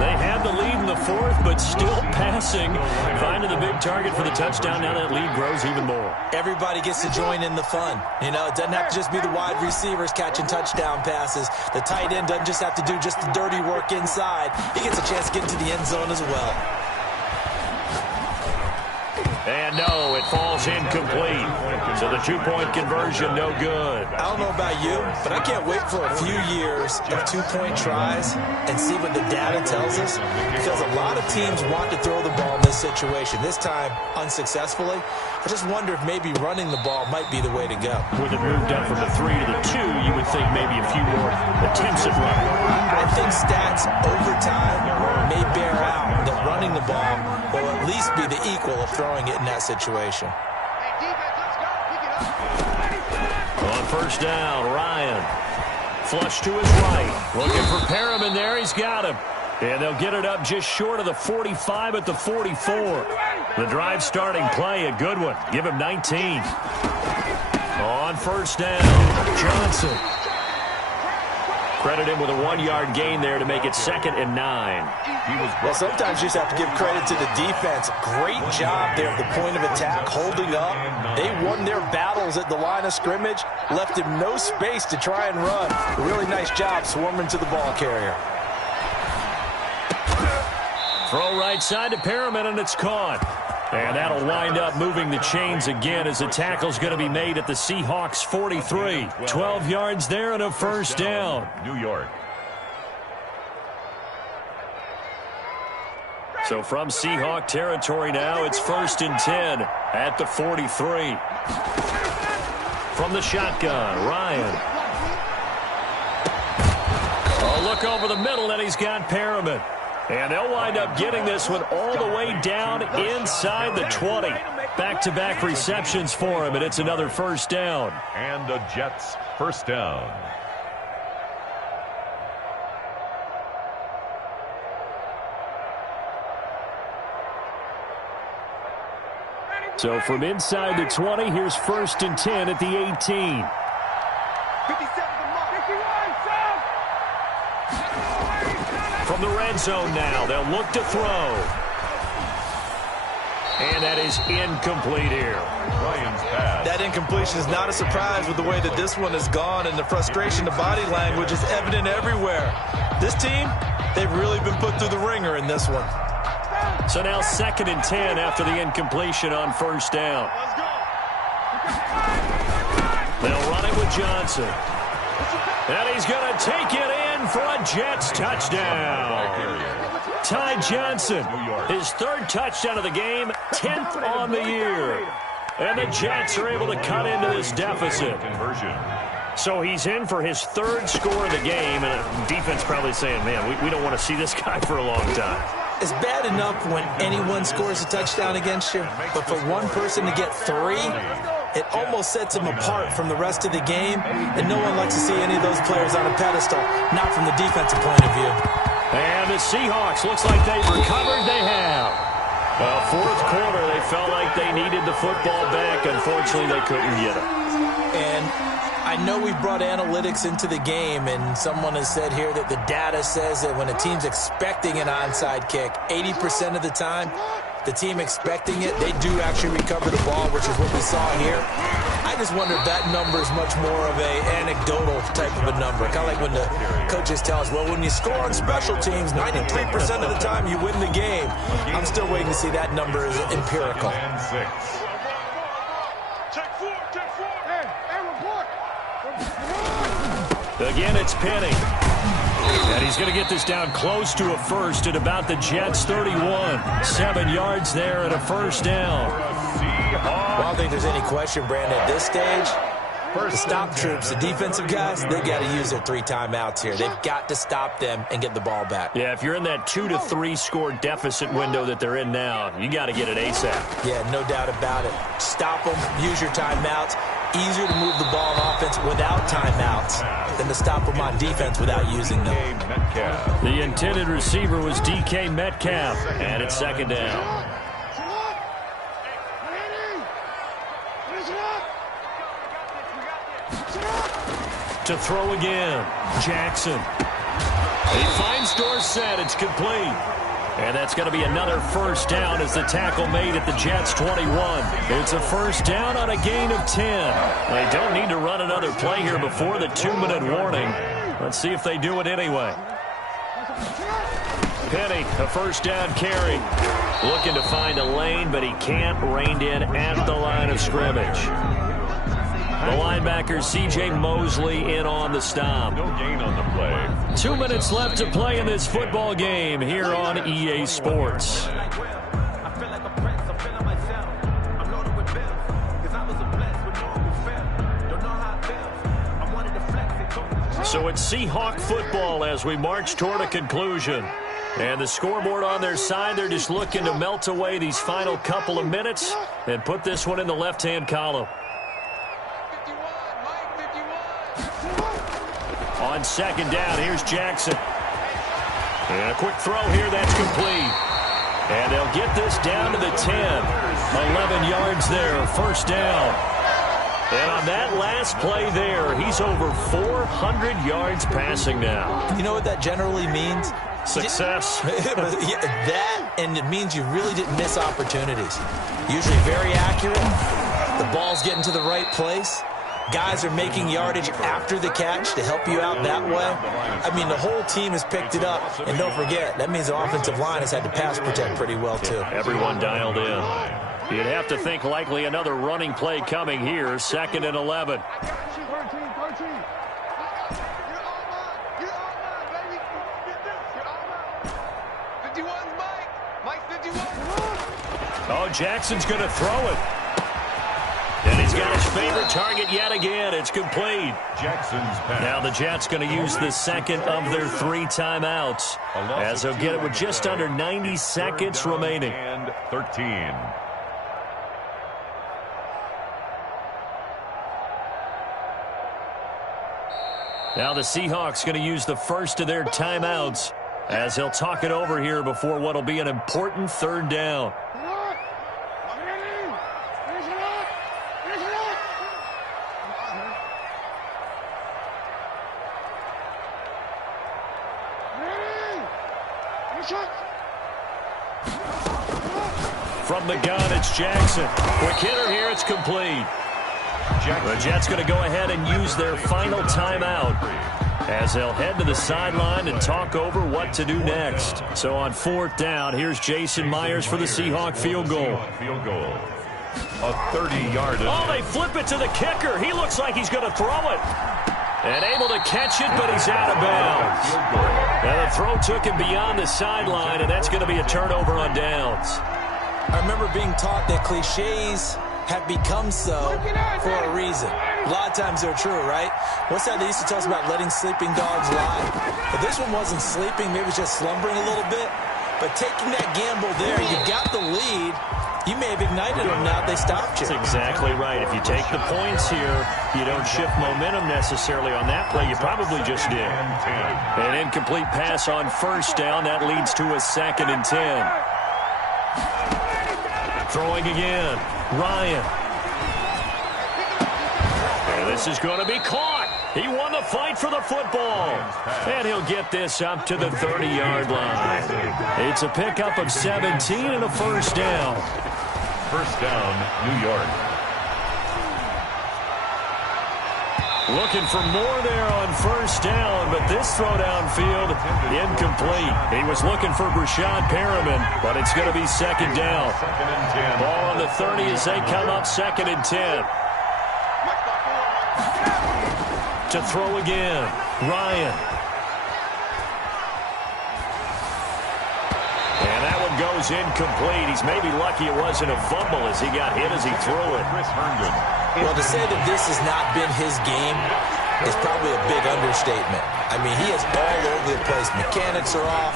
They had the lead in the 4th, but still passing. Finding the big target for the touchdown. Now that lead grows even more. Everybody gets to join in the fun. You know, it doesn't have to just be the wide receivers catching touchdown passes. The tight end doesn't just have to do just the dirty work inside. He gets a chance to get into the end zone as well. And no, it falls incomplete. So the 2-point conversion, no good. I don't know about you, but I can't wait for a few years of 2-point tries and see what the data tells us. Because a lot of teams want to throw the ball in this situation. This time, unsuccessfully. I just wonder if maybe running the ball might be the way to go. With it moved up from the 3 to the 2, you would think maybe a few more attempts at running. I think stats over time may bear out that running the ball will at least be the equal of throwing it in that situation. On first down, Ryan. Flush to his right. Looking for Perriman there. He's got him. And they'll get it up just short of the 45 at the 44. The drive starting play, a good one. Give him 19. On first down, Johnson. Credit him with a 1-yard gain there to make it second and 9. Well, sometimes you just have to give credit to the defense. Great job there at the point of attack, holding up. They won their battles at the line of scrimmage, left him no space to try and run. A really nice job swarming to the ball carrier. Throw right side to Perriman, and it's caught. And that'll wind up moving the chains again as the tackle's going to be made at the Seahawks 43. 12 yards there and a first down. New York. So from Seahawk territory now, it's first and 10 at the 43. From the shotgun, Ryan. A look over the middle, and he's got Perriman. And they'll wind up getting this one all the way down inside the 20. Back-to-back receptions for him, and it's another first down. And the Jets first down. So from inside the 20, here's first and 10 at the 18. From the red zone now, they'll look to throw. And that is incomplete here. Ryan's pass. That incompletion is not a surprise with the way that this one has gone, and the frustration, the body language is evident everywhere. This team, they've really been put through the ringer in this one. So now 2nd and 10 after the incompletion on first down. They'll run it with Johnson. And he's going to take it in for a Jets touchdown. Ty Johnson, his 3rd touchdown of the game, 10th on the year. And the Jets are able to cut into this deficit. So he's in for his 3rd score of the game, and the defense probably saying, man, we don't want to see this guy for a long time. It's bad enough when anyone scores a touchdown against you, but for one person to get 3, it almost sets him apart from the rest of the game, and no one likes to see any of those players on a pedestal, not from the defensive point of view. And the Seahawks, looks like they've recovered. They have. Well, 4th quarter, they felt like they needed the football back. Unfortunately, they couldn't get it. And I know we've brought analytics into the game, and someone has said here that the data says that when a team's expecting an onside kick, 80% of the time, the team expecting it, they do actually recover the ball, which is what we saw here. I just wonder if that number is much more of a anecdotal type of a number. Kind of like when the coaches tell us, well, when you score on special teams, 93% of the time you win the game. I'm still waiting to see that number is empirical. Again, it's Penny. And he's going to get this down close to a first at about the Jets' 31. 7 yards there and a first down. Well, I don't think there's any question, Brandon, at this stage, the stop troops, the defensive guys, they got to use their 3 timeouts here. They've got to stop them and get the ball back. Yeah, if you're in that 2 to 3 score deficit window that they're in now, you got to get it ASAP. Yeah, no doubt about it. Stop them, use your timeouts. Easier to move the ball on offense without timeouts than to stop them on defense without using them. The intended receiver was DK Metcalf, and it's 2nd down. To throw again, Jackson. He finds Dorsett. It's complete. And that's going to be another first down as the tackle made at the Jets' 21. It's a first down on a gain of 10. They don't need to run another play here before the 2-minute warning. Let's see if they do it anyway. Penny, a first down carry. Looking to find a lane, but he can't. Reined in at the line of scrimmage. The linebacker, C.J. Mosley, in on the stop. No gain on the play. 2 minutes left to play in this football game here on EA Sports. So it's Seahawk football as we march toward a conclusion. And the scoreboard on their side, they're just looking to melt away these final couple of minutes and put this one in the left-hand column. On 2nd down, here's Jackson. And a quick throw here, that's complete. And they'll get this down to the 10. 11 yards there, first down. And on that last play there, he's over 400 yards passing now. You know what that generally means? Success. Yeah, that, and it means you really didn't miss opportunities. Usually very accurate. The ball's getting to the right place. Guys are making yardage after the catch to help you out that way. I mean, the whole team has picked it up. And don't forget, that means the offensive line has had to pass protect pretty well, too. Everyone dialed in. You'd have to think likely another running play coming here, 2nd and 11. Oh, Jackson's going to throw it. And he's got his favorite target yet again. It's complete. Jackson's pass. Now the Jets going to use the 2nd of their 3 timeouts as they'll get it with just under 90 seconds remaining. And 13. Now the Seahawks going to use the first of their timeouts as they'll talk it over here before what will be an important 3rd down. From the gun, it's Jackson. Quick hitter here, it's complete. The Jets going to go ahead and use their final timeout as they'll head to the sideline and talk over what to do next. So on 4th down, here's Jason Myers for the Seahawk field goal. A 30-yard. Oh, they flip it to the kicker. He looks like he's going to throw it. And able to catch it, but he's out of bounds. Now the throw took him beyond the sideline, and that's going to be a turnover on downs. I remember being taught that cliches have become so for a reason. A lot of times they're true, right? What's that they used to tell us about letting sleeping dogs lie? But this one wasn't sleeping, maybe it was just slumbering a little bit. But taking that gamble there, you got the lead. You may have ignited them now they stopped you. That's exactly right. If you take the points here, you don't shift momentum necessarily on that play. You probably just did. An incomplete pass on 1st down. That leads to a 2nd and 10. Throwing again. Ryan. And this is going to be caught. He won the fight for the football. And he'll get this up to the 30-yard line. It's a pickup of 17 and a 1st down. 1st down, New York. Looking for more there on 1st down, but this throw downfield incomplete. He was looking for Brashad Perriman, but it's going to be 2nd down. 2nd and 10. Ball on the 30 as they come up 2nd and 10. To throw again, Ryan. And that one goes incomplete. He's maybe lucky it wasn't a fumble as he got hit as he threw it. Well, to say that this has not been his game is probably a big understatement. I mean, he is all over the place. Mechanics are off,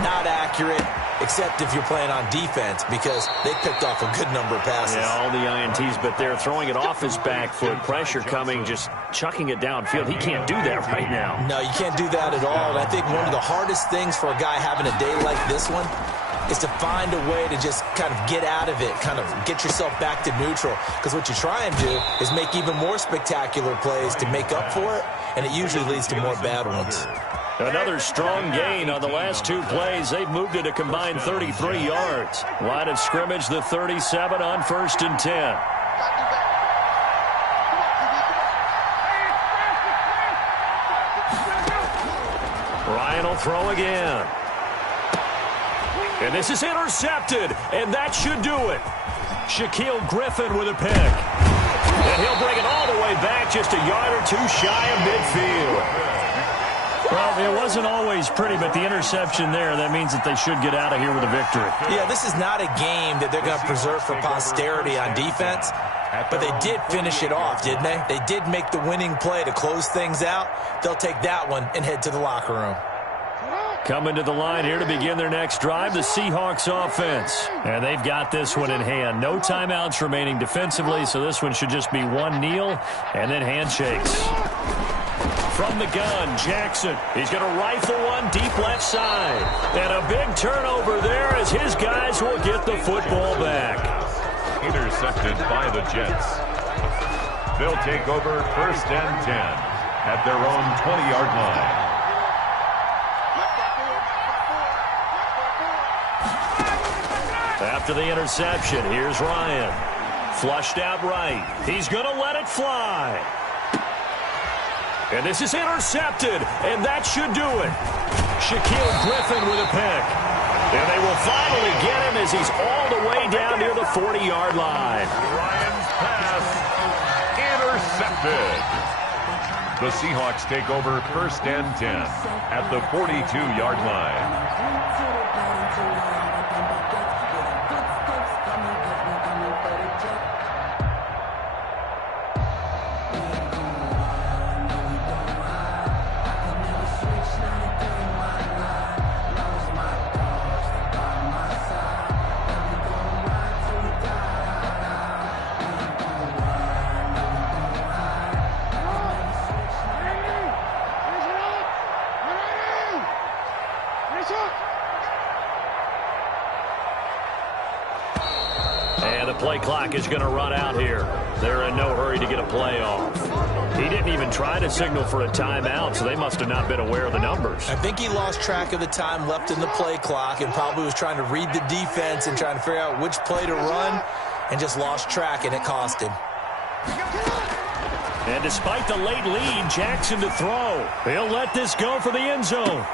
not accurate, except if you're playing on defense because they picked off a good number of passes. Yeah, all the INTs, but they're throwing it off his back foot. Pressure coming, just chucking it downfield. He can't do that right now. No, you can't do that at all. And I think one of the hardest things for a guy having a day like this one is to find a way to just kind of get out of it, kind of get yourself back to neutral. Because what you try and do is make even more spectacular plays to make up for it, and it usually leads to more bad ones. Another strong gain on the last 2 plays. They've moved it a combined 33 yards. Line of scrimmage, the 37 on 1st and 10. Ryan will throw again. And this is intercepted, and that should do it. Shaquille Griffin with a pick. And he'll bring it all the way back, just a yard or 2 shy of midfield. Well, it wasn't always pretty, but the interception there, that means that they should get out of here with a victory. Yeah, this is not a game that they're going to preserve for posterity on defense, but they did finish it off, didn't they? They did make the winning play to close things out. They'll take that one and head to the locker room. Coming to the line here to begin their next drive, the Seahawks offense. And they've got this one in hand. No timeouts remaining defensively, so this one should just be one kneel and then handshakes. From the gun, Jackson. He's going to rifle one deep left side. And a big turnover there as his guys will get the football back. Intercepted by the Jets. They'll take over 1st and 10 at their own 20-yard line. After the interception, here's Ryan. Flushed out right. He's going to let it fly. And this is intercepted, and that should do it. Shaquille Griffin with a pick. And they will finally get him as he's all the way down near the 40-yard line. Ryan's pass intercepted. The Seahawks take over 1st and 10 at the 42-yard line. And the play clock is going to run out here. They're in no hurry to get a play off. He didn't even try to signal for a timeout, so they must have not been aware of the numbers. I think he lost track of the time left in the play clock and probably was trying to read the defense and trying to figure out which play to run and just lost track, and it cost him. And despite the late lead, Jackson to throw. He'll let this go for the end zone.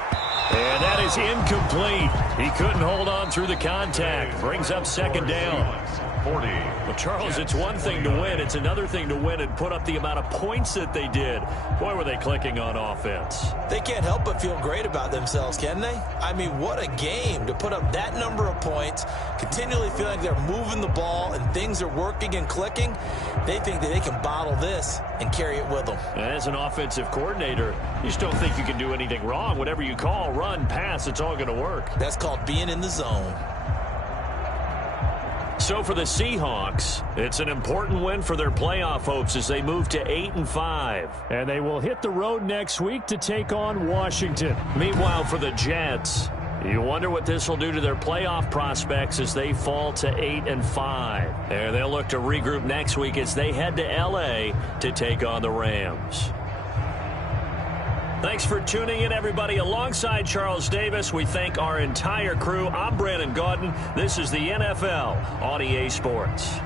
And that is incomplete. He couldn't hold on through the contact. Brings up second down. 40. Well, Charles, it's one thing to win. It's another thing to win and put up the amount of points that they did. Boy, were they clicking on offense. They can't help but feel great about themselves, can they? I mean, what a game to put up that number of points, continually feeling like they're moving the ball and things are working and clicking. They think that they can bottle this and carry it with them. As an offensive coordinator, you just don't think you can do anything wrong. Whatever you call, run, pass, it's all going to work. That's called being in the zone. So for the Seahawks, it's an important win for their playoff hopes as they move to 8-5. And they will hit the road next week to take on Washington. Meanwhile, for the Jets, you wonder what this will do to their playoff prospects as they fall to 8-5. And they'll look to regroup next week as they head to L.A. to take on the Rams. Thanks for tuning in, everybody. Alongside Charles Davis, we thank our entire crew. I'm Brandon Gaudin. This is the NFL on EA Sports.